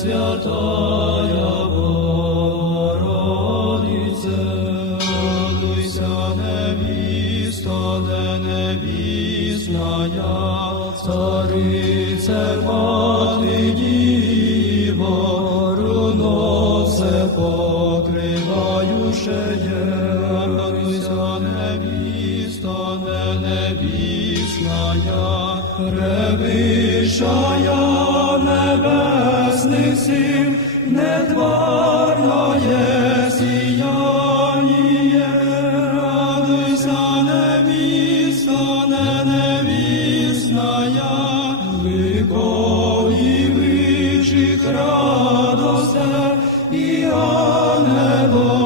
Пресвятая Богородице, радуйся, невісто, де невісная, царице, мати діво, руно все покриваючеє, радуйся, невісто, не невісная, превищая небесних сил, нетварное сіяние, радуйся, невісто, не невісная, вікові вичих радосте, і ангело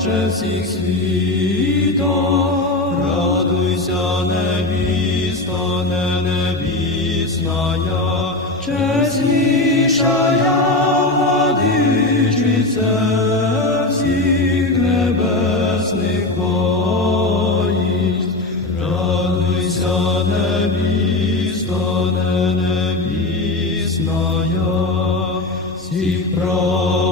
світе всіх світом, радуйся, невісто, не невісная, чеснішая владичице всіх небесних воїнств. Радуйся, невісто, не невісная, всіх працев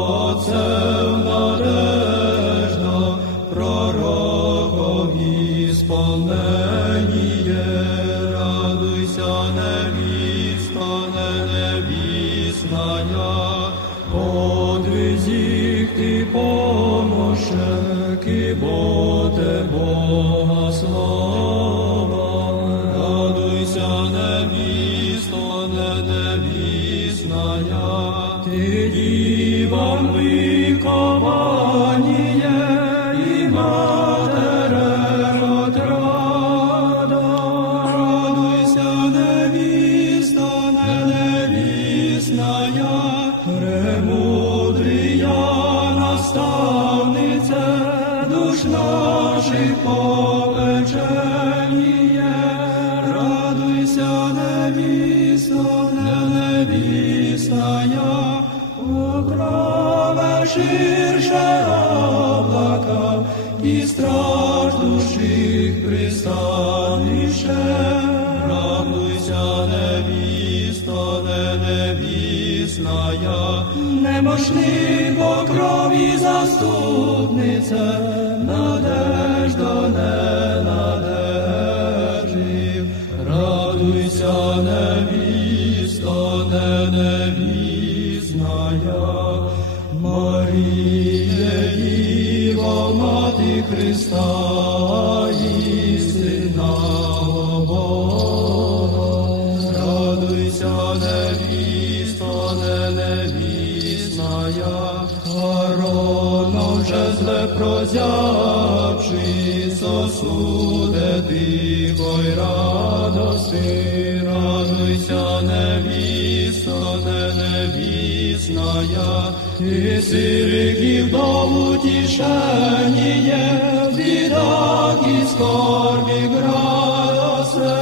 помощек, і душ наших попеченіє. Радуйся, невісто, не невісная, Покрове ширше облака, і страх душих пристаніше. Радуйся, невісто, не невісная, немощний покрові заступнице, Христа, істина Бога. Радуйся, невісто, не невісная, Хароном же зле прозявши, сосуде тихо й радости, радуйся, невісто, не невісная, і сириків до утішеніє, бідак і скорбі градосе,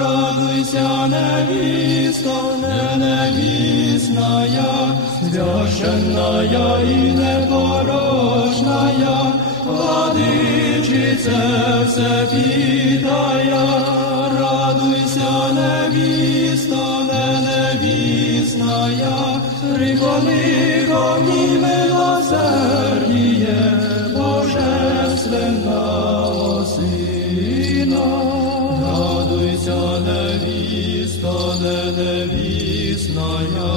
радуйся, невісто, не невісная, священная і непорочная, владичице все питая, При великому милосердіє Божественна, Сина, радуйся, невіста, не невісна я,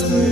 just